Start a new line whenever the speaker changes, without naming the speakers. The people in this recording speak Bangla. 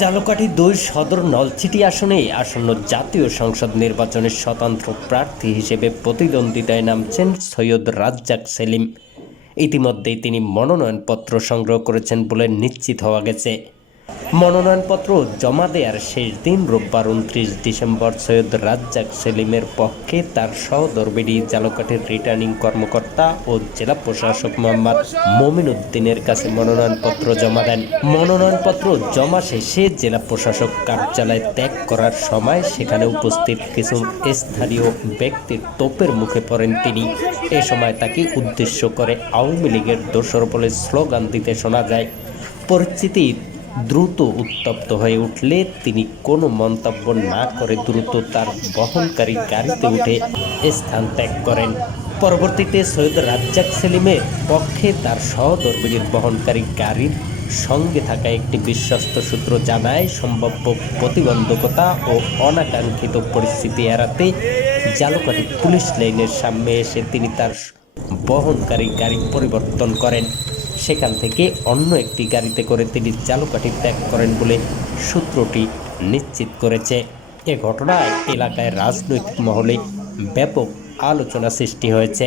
জালকাঠি দুই সদর নলছিটি আসনে আসন্ন জাতীয় সংসদ নির্বাচনের স্বতন্ত্র প্রার্থী হিসেবে প্রতিদ্বন্দ্বিতায় নামছেন সৈয়দ রাজ্জাক সেলিম। ইতিমধ্যেই তিনি মনোনয়নপত্র সংগ্রহ করেছেন বলে নিশ্চিত হওয়া গেছে। মনোনয়নপত্র জমা দেওয়ার শেষ দিন রোববার উনত্রিশ ডিসেম্বর সৈয়দ রাজ্জাক সেলিমের পক্ষে তার সহদরবেড়ি জালকাঠির রিটার্নিং কর্মকর্তা ও জেলা প্রশাসক মোহাম্মদ মমিন উদ্দিনের কাছে মনোনয়নপত্র জমা দেন। মনোনয়নপত্র জমা শেষে জেলা প্রশাসক কার্যালয় ত্যাগ করার সময় সেখানে উপস্থিত কিছু স্থানীয় ব্যক্তির তোপের মুখে পড়েন তিনি। এ সময় তাকে উদ্দেশ্য করে আওয়ামী লীগের দোষর বলে স্লোগান দিতে শোনা যায়। পরিস্থিতি দ্রুত উত্তপ্ত হয়ে উঠলে তিনি কোনো মন্তব্য না করে দ্রুত তার বহনকারী গাড়িতে উঠে স্থান ত্যাগ করেন। পরবর্তীতে সৈয়দ রাজ্জাক সেলিমের পক্ষে তার সহদর্বিনীর বহনকারী গাড়ির সঙ্গে থাকা একটি বিশ্বস্ত সূত্র জানায়, সম্ভাব্য প্রতিবন্ধকতা ও অনাকাঙ্ক্ষিত পরিস্থিতি এড়াতে জালকাঠি পুলিশ লাইনের সামনে এসে তিনি তার বহনকারী গাড়ি পরিবর্তন করেন। সেখান থেকে অন্য একটি গাড়িতে করে তিনি চালুকাঠি ত্যাগ করেন বলে সূত্রটি নিশ্চিত করেছে। এ ঘটনায় এলাকায় রাজনৈতিক মহলে ব্যাপক আলোচনা সৃষ্টি হয়েছে।